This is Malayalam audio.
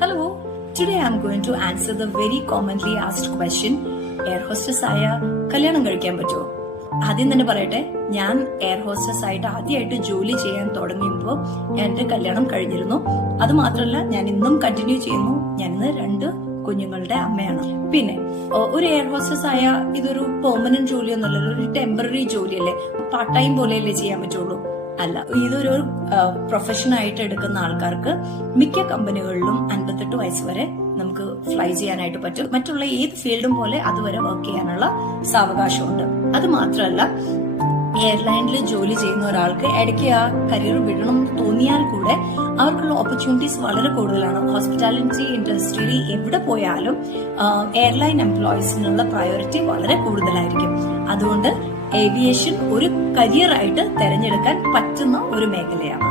Hello, today I am going to answer the very commonly asked question, air hostess ആയ കല്യാണം കഴിക്കാൻ പറ്റുമോ? ആദ്യം തന്നെ പറയട്ടെ, ഞാൻ എയർ ഹോസ്റ്റസ് ആയിട്ട് ആദ്യമായിട്ട് ജോലി ചെയ്യാൻ തുടങ്ങിയപ്പോൾ എന്റെ കല്യാണം കഴിഞ്ഞിരുന്നു. അത് മാത്രമല്ല, ഞാൻ ഇന്നും കണ്ടിന്യൂ ചെയ്യുന്നു. ഞാൻ ഇന്ന് 2 കുഞ്ഞുങ്ങളുടെ അമ്മയാണ്. പിന്നെ ഒരു എയർ ഹോസ്റ്റസ് ആയ ഇതൊരു പെർമനന്റ് ജോലിയൊന്നുമല്ലല്ലോ, ഒരു ടെമ്പററി ജോലിയല്ലേ, പാർട്ട് ടൈം പോലെയല്ലേ ചെയ്യാൻ പറ്റുള്ളൂ. അല്ല, ഇതൊരു പ്രൊഫഷൻ ആയിട്ട് എടുക്കുന്ന ആൾക്കാർക്ക് മിക്ക കമ്പനികളിലും 58 വയസ്സ് വരെ നമുക്ക് ഫ്ലൈ ചെയ്യാനായിട്ട് പറ്റും. മറ്റുള്ള ഏത് ഫീൽഡും പോലെ അതുവരെ വർക്ക് ചെയ്യാനുള്ള സാവകാശമുണ്ട്. അത് മാത്രമല്ല, എയർലൈനിൽ ജോലി ചെയ്യുന്ന ഒരാൾക്ക് ഇടയ്ക്ക് ആ കരിയർ വിടണം എന്ന് തോന്നിയാൽ കൂടെ അവർക്കുള്ള ഓപ്പർച്യൂണിറ്റീസ് വളരെ കൂടുതലാണ്. ഹോസ്പിറ്റാലിറ്റി ഇൻഡസ്ട്രിയിൽ എവിടെ പോയാലും എയർലൈൻ എംപ്ലോയീസിനുള്ള പ്രയോറിറ്റി വളരെ കൂടുതലായിരിക്കും. അതുകൊണ്ട് ഏവിയേഷൻ ഒരു കരിയർ ആയിട്ട് തെരഞ്ഞെടുക്കാൻ പറ്റുന്ന ഒരു മേഖലയാണ്.